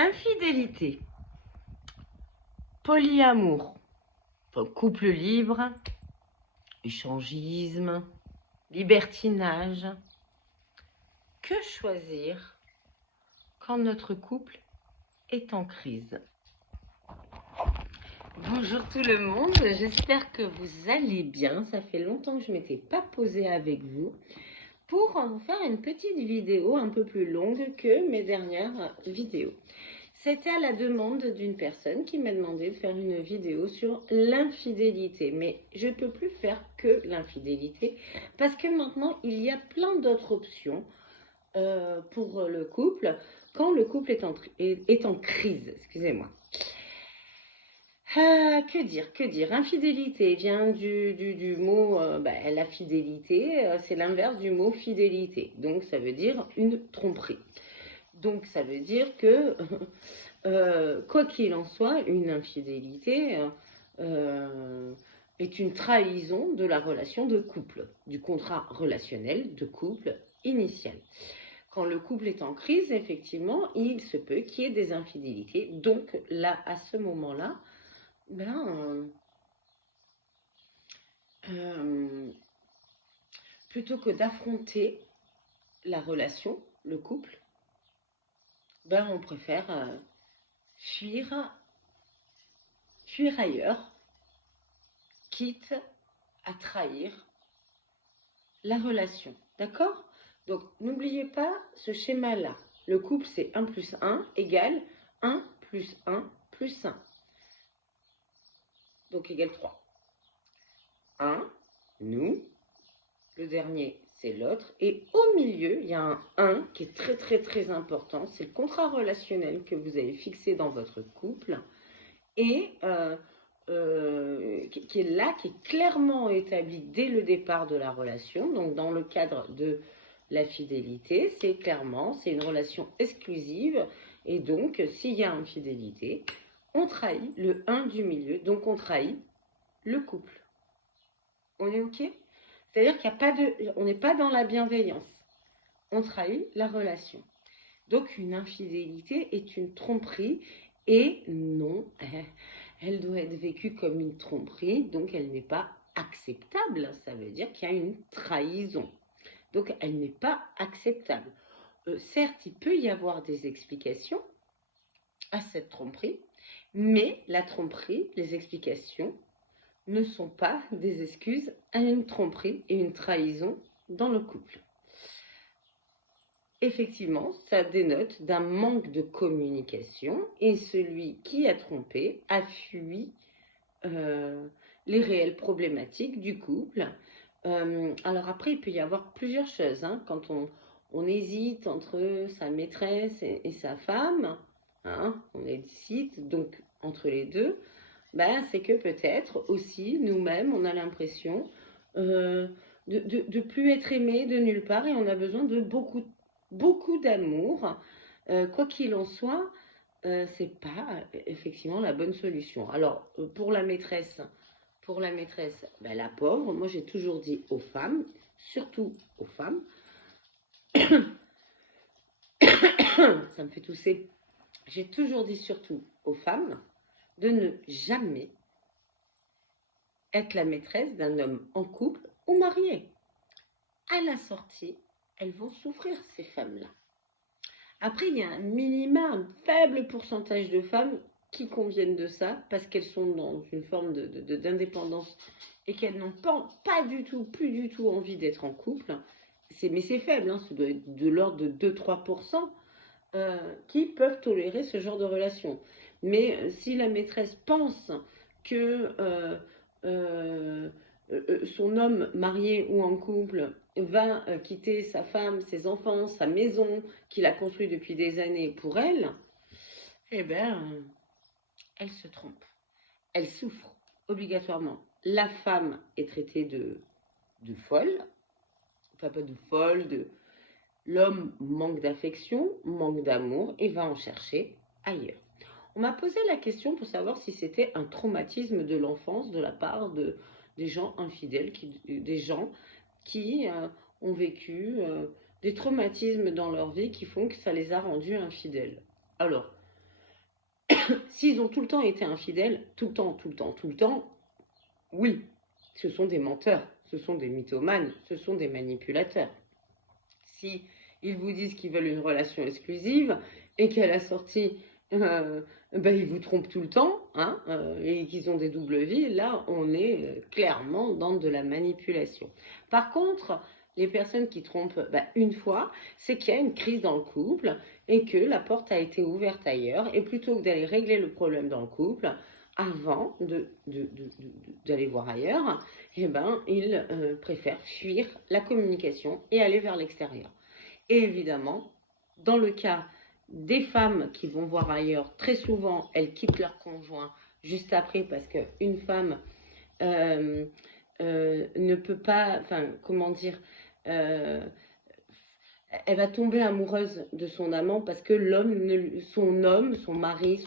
Infidélité, polyamour, couple libre, échangisme, libertinage. Que choisir quand notre couple est en crise? Bonjour tout le monde, j'espère que vous allez bien. Ça fait longtemps que je ne m'étais pas posée avec vous pour vous faire une petite vidéo un peu plus longue que mes dernières vidéos. C'était à la demande d'une personne qui m'a demandé de faire une vidéo sur l'infidélité. Mais je ne peux plus faire que l'infidélité parce que maintenant, il y a plein d'autres options pour le couple quand le couple est en crise. Excusez-moi. Que dire? Infidélité vient du mot, la fidélité, c'est l'inverse du mot fidélité. Donc, ça veut dire une tromperie. Donc, ça veut dire que, quoi qu'il en soit, une infidélité est une trahison de la relation de couple, du contrat relationnel de couple initial. Quand le couple est en crise, effectivement, il se peut qu'il y ait des infidélités. Donc, là, à ce moment-là, plutôt que d'affronter la relation, le couple, on préfère fuir ailleurs, quitte à trahir la relation. D'accord? Donc, n'oubliez pas ce schéma-là. Le couple, c'est 1 plus 1 égale 1 plus 1 plus 1. Donc, égale 3. 1, nous. Le dernier, c'est l'autre. Et au milieu, il y a un 1 qui est très, très, très important. C'est le contrat relationnel que vous avez fixé dans votre couple. Et qui est là, qui est clairement établi dès le départ de la relation. Donc, dans le cadre de la fidélité, c'est une relation exclusive. Et donc, s'il y a infidélité, on trahit le 1 du milieu. Donc, on trahit le couple. On est OK? C'est-à-dire on n'est pas dans la bienveillance. On trahit la relation. Donc, une infidélité est une tromperie. Et non, elle doit être vécue comme une tromperie, donc elle n'est pas acceptable. Ça veut dire qu'il y a une trahison. Donc elle n'est pas acceptable. Certes, il peut y avoir des explications à cette tromperie, mais la tromperie, les explications, ne sont pas des excuses à une tromperie et une trahison dans le couple. Effectivement, ça dénote d'un manque de communication et celui qui a trompé a fui les réelles problématiques du couple. Alors après, il peut y avoir plusieurs choses. Quand on hésite entre sa maîtresse et sa femme, on hésite donc entre les deux, c'est que peut-être aussi nous-mêmes, on a l'impression de plus être aimé de nulle part et on a besoin de beaucoup d'amour. Quoi qu'il en soit, c'est pas effectivement la bonne solution. Alors, pour la maîtresse, la pauvre, moi j'ai toujours dit aux femmes, surtout aux femmes, ça me fait tousser, j'ai toujours dit surtout aux femmes de ne jamais être la maîtresse d'un homme en couple ou marié. À la sortie, elles vont souffrir, ces femmes-là. Après, il y a un minima, un faible pourcentage de femmes qui conviennent de ça parce qu'elles sont dans une forme d'indépendance et qu'elles n'ont pas du tout, plus du tout envie d'être en couple. Mais c'est faible, ça doit être de l'ordre de 2-3% qui peuvent tolérer ce genre de relation. Mais si la maîtresse pense que son homme marié ou en couple va quitter sa femme, ses enfants, sa maison qu'il a construit depuis des années pour elle, elle se trompe. Elle souffre obligatoirement. La femme est traitée de folle, enfin pas de folle, l'homme manque d'affection, manque d'amour et va en chercher ailleurs. On m'a posé la question pour savoir si c'était un traumatisme de l'enfance de la part des gens infidèles, des gens qui ont vécu des traumatismes dans leur vie qui font que ça les a rendus infidèles. Alors, S'ils ont tout le temps été infidèles, tout le temps, oui, ce sont des menteurs, ce sont des mythomanes, ce sont des manipulateurs. Si ils vous disent qu'ils veulent une relation exclusive et qu'à la sortie, ils vous trompent tout le temps, hein, et qu'ils ont des doubles vies, là, on est clairement dans de la manipulation. Par contre, les personnes qui trompent une fois, c'est qu'il y a une crise dans le couple et que la porte a été ouverte ailleurs. Et plutôt que d'aller régler le problème dans le couple, avant d'aller voir ailleurs, ils préfèrent fuir la communication et aller vers l'extérieur. Et évidemment, dans le cas des femmes qui vont voir ailleurs, très souvent, elles quittent leur conjoint juste après parce qu'une femme ne peut pas, elle va tomber amoureuse de son amant parce que son mari,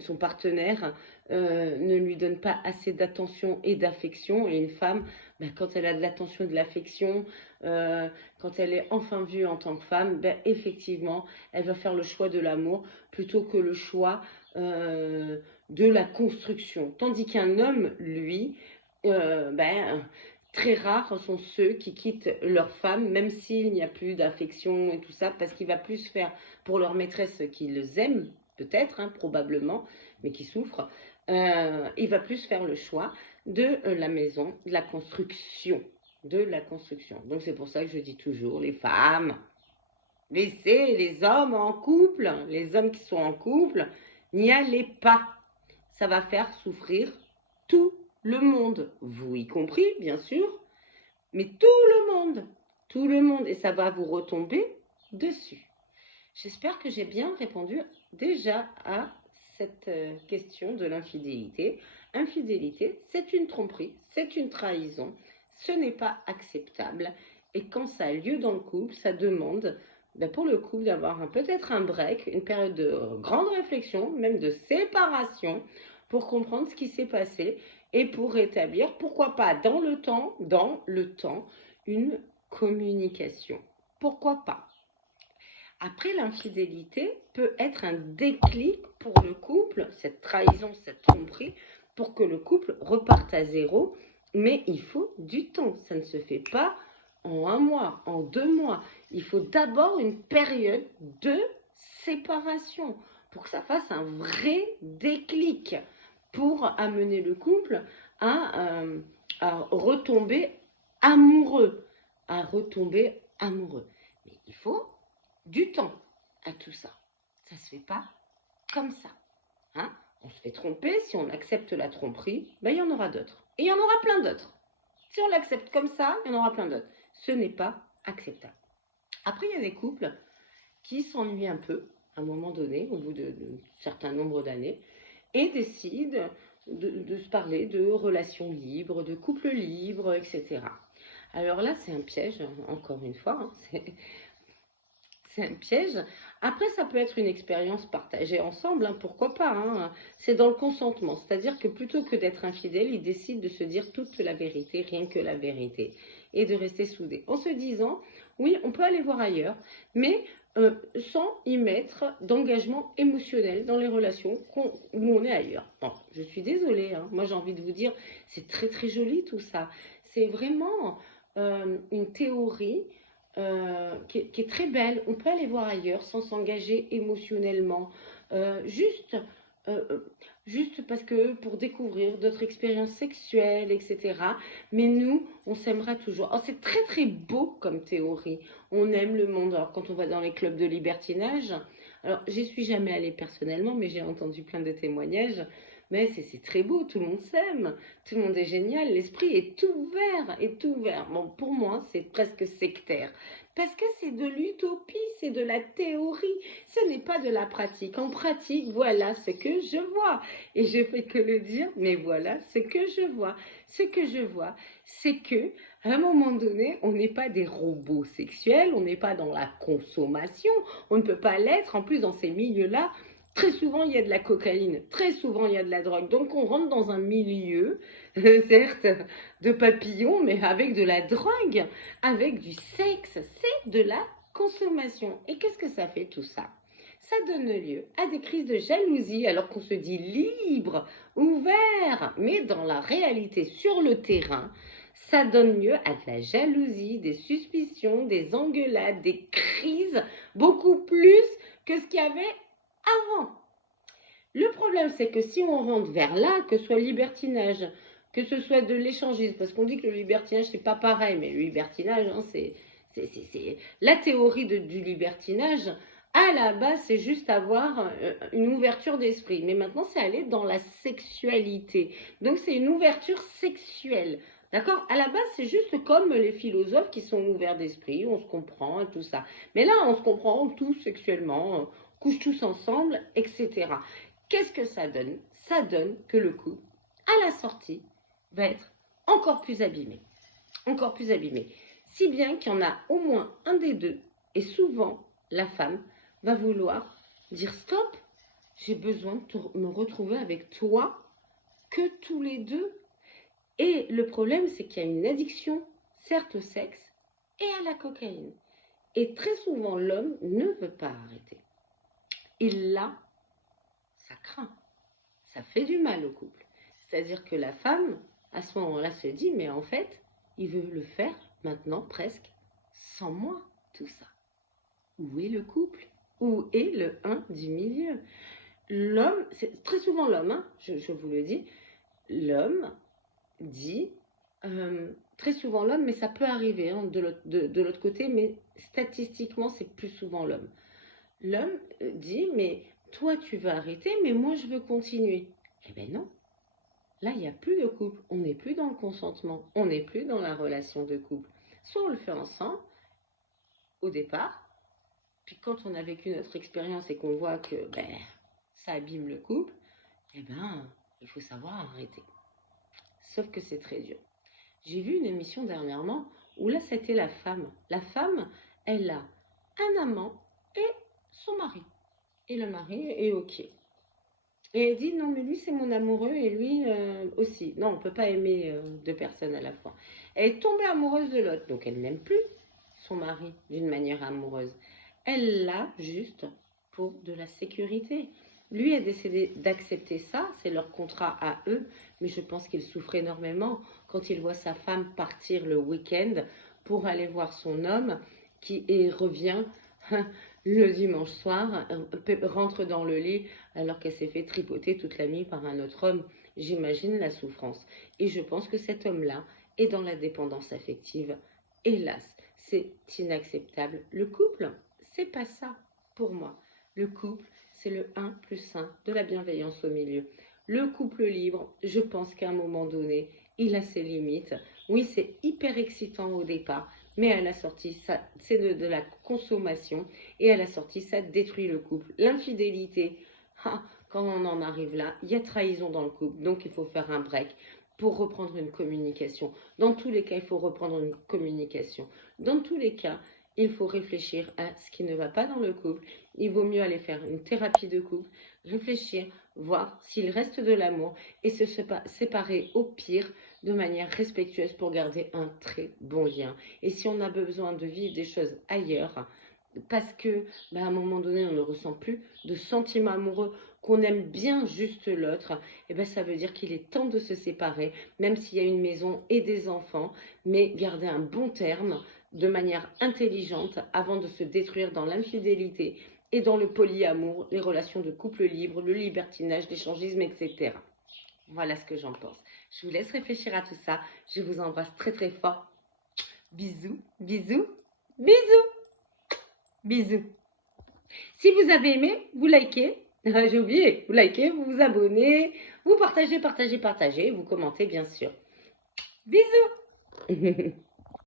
son partenaire ne lui donne pas assez d'attention et d'affection. Et une femme, quand elle a de l'attention et de l'affection, quand elle est enfin vue en tant que femme, effectivement, elle va faire le choix de l'amour plutôt que le choix de la construction. Tandis qu'un homme, lui, très rares sont ceux qui quittent leur femme, même s'il n'y a plus d'affection et tout ça, parce qu'il va plus faire pour leur maîtresse qu'ils aiment, peut-être, hein, probablement, mais qui souffrent. Il va plus faire le choix de la maison, de la construction. Donc c'est pour ça que je dis toujours, les femmes, laissez les hommes en couple, les hommes qui sont en couple, n'y allez pas. Ça va faire souffrir tout le monde, vous y compris, bien sûr, mais tout le monde, et ça va vous retomber dessus. J'espère que j'ai bien répondu déjà à cette question de l'infidélité. Infidélité, c'est une tromperie, c'est une trahison, ce n'est pas acceptable, et quand ça a lieu dans le couple, ça demande pour le couple d'avoir peut-être un break, une période de grande réflexion, même de séparation, pour comprendre ce qui s'est passé et pour rétablir, pourquoi pas dans le temps, une communication. Pourquoi pas? Après, l'infidélité peut être un déclic pour le couple, cette trahison, cette tromperie, pour que le couple reparte à zéro, mais il faut du temps. Ça ne se fait pas en 1 mois, en 2 mois. Il faut d'abord une période de séparation pour que ça fasse un vrai déclic, pour amener le couple à retomber amoureux, Mais il faut du temps à tout ça. Ça se fait pas comme ça. Hein, on se fait tromper, si on accepte la tromperie, il y en aura d'autres. Et il y en aura plein d'autres. Si on l'accepte comme ça, il y en aura plein d'autres. Ce n'est pas acceptable. Après, il y a des couples qui s'ennuient un peu, à un moment donné, au bout de certain nombre d'années, et décident de se parler de relations libres, de couples libres, etc. Alors là, c'est un piège, encore une fois, hein, c'est un piège. Après, ça peut être une expérience partagée ensemble, hein, pourquoi pas, hein. C'est dans le consentement, c'est-à-dire que plutôt que d'être infidèle, ils décident de se dire toute la vérité, rien que la vérité, et de rester soudés, en se disant, oui, on peut aller voir ailleurs, mais sans y mettre d'engagement émotionnel dans les relations où on est ailleurs. Bon, je suis désolée, hein, moi j'ai envie de vous dire, c'est très très joli tout ça, c'est vraiment une théorie qui est très belle. On peut aller voir ailleurs sans s'engager émotionnellement, juste, juste parce que pour découvrir d'autres expériences sexuelles, etc. Mais nous, on s'aimera toujours. Oh, c'est très très beau comme théorie. On aime le monde. Alors quand on va dans les clubs de libertinage, alors j'y suis jamais allée personnellement, mais j'ai entendu plein de témoignages. Mais c'est très beau, tout le monde s'aime, tout le monde est génial, l'esprit est ouvert. Bon, pour moi, c'est presque sectaire, parce que c'est de l'utopie, c'est de la théorie, ce n'est pas de la pratique. En pratique, voilà ce que je vois, et je fais que le dire, mais voilà ce que je vois. Ce que je vois, c'est que à un moment donné, on n'est pas des robots sexuels, on n'est pas dans la consommation, on ne peut pas l'être. En plus, dans ces milieux-là, très souvent, il y a de la cocaïne, très souvent, il y a de la drogue. Donc, on rentre dans un milieu, certes, de papillons, mais avec de la drogue, avec du sexe. C'est de la consommation. Et qu'est-ce que ça fait tout ça? ça donne lieu à des crises de jalousie alors qu'on se dit libre, ouvert. Mais dans la réalité, sur le terrain, ça donne lieu à de la jalousie, des suspicions, des engueulades, des crises, beaucoup plus que ce qu'il y avait avant. Le problème, c'est que si on rentre vers là, que ce soit le libertinage, que ce soit de l'échangisme, parce qu'on dit que le libertinage, c'est pas pareil, mais le libertinage, hein, c'est la théorie du libertinage. À la base, c'est juste avoir une ouverture d'esprit. Mais maintenant, c'est aller dans la sexualité. Donc, c'est une ouverture sexuelle. D'accord? À la base, c'est juste comme les philosophes qui sont ouverts d'esprit, on se comprend et tout ça. Mais là, on se comprend tous sexuellement, on couche tous ensemble, etc. Qu'est-ce que ça donne? Ça donne que le couple, à la sortie, va être encore plus abîmé. Encore plus abîmé. Si bien qu'il y en a au moins un des deux, et souvent la femme va vouloir dire stop, j'ai besoin de me retrouver avec toi, que tous les deux. Et le problème, c'est qu'il y a une addiction, certes au sexe, et à la cocaïne. Et très souvent, l'homme ne veut pas arrêter. Et là, ça craint. Ça fait du mal au couple. C'est-à-dire que la femme, à ce moment-là, se dit, mais en fait, il veut le faire maintenant presque sans moi, tout ça. Où est le couple? Où est le un du milieu? L'homme, c'est très souvent l'homme, hein, je vous le dis, l'homme dit, très souvent l'homme, mais ça peut arriver hein, de l'autre côté, mais statistiquement, c'est plus souvent l'homme. L'homme dit, mais toi, tu veux arrêter, mais moi, je veux continuer. Eh bien non, là, il n'y a plus de couple, on n'est plus dans le consentement, on n'est plus dans la relation de couple. Soit on le fait ensemble, au départ, puis quand on a vécu notre expérience et qu'on voit que ça abîme le couple, eh ben, il faut savoir arrêter. Sauf que c'est très dur. J'ai vu une émission dernièrement où là, c'était la femme. La femme, elle a un amant et son mari. Et le mari est OK. Et elle dit, non, mais lui, c'est mon amoureux et lui aussi. Non, on ne peut pas aimer deux personnes à la fois. Elle est tombée amoureuse de l'autre, donc elle n'aime plus son mari d'une manière amoureuse. Elle l'a juste pour de la sécurité. Lui a décidé d'accepter ça, c'est leur contrat à eux, mais je pense qu'il souffre énormément quand il voit sa femme partir le week-end pour aller voir son homme qui revient le dimanche soir, rentre dans le lit alors qu'elle s'est fait tripoter toute la nuit par un autre homme. J'imagine la souffrance. Et je pense que cet homme-là est dans la dépendance affective. Hélas, c'est inacceptable. Le couple, c'est pas ça pour moi. Le couple, c'est le 1 plus 1 de la bienveillance au milieu. Le couple libre, je pense qu'à un moment donné, il a ses limites. Oui, c'est hyper excitant au départ, mais à la sortie, c'est de la consommation. Et à la sortie, ça détruit le couple. L'infidélité, quand on en arrive là, il y a trahison dans le couple. Donc, il faut faire un break pour reprendre une communication. Dans tous les cas, il faut reprendre une communication. Dans tous les cas, il faut réfléchir à ce qui ne va pas dans le couple. Il vaut mieux aller faire une thérapie de couple, réfléchir, voir s'il reste de l'amour et se séparer au pire de manière respectueuse pour garder un très bon lien. Et si on a besoin de vivre des choses ailleurs, parce que à un moment donné, on ne ressent plus de sentiments amoureux, qu'on aime bien juste l'autre, et ça veut dire qu'il est temps de se séparer, même s'il y a une maison et des enfants, mais garder un bon terme de manière intelligente avant de se détruire dans l'infidélité et dans le polyamour, les relations de couple libre, le libertinage, l'échangisme, etc. Voilà ce que j'en pense. Je vous laisse réfléchir à tout ça. Je vous embrasse très très fort. Bisous, bisous, bisous, bisous. Si vous avez aimé, vous likez. J'ai oublié, vous likez, vous vous abonnez, vous partagez, vous commentez bien sûr. Bisous.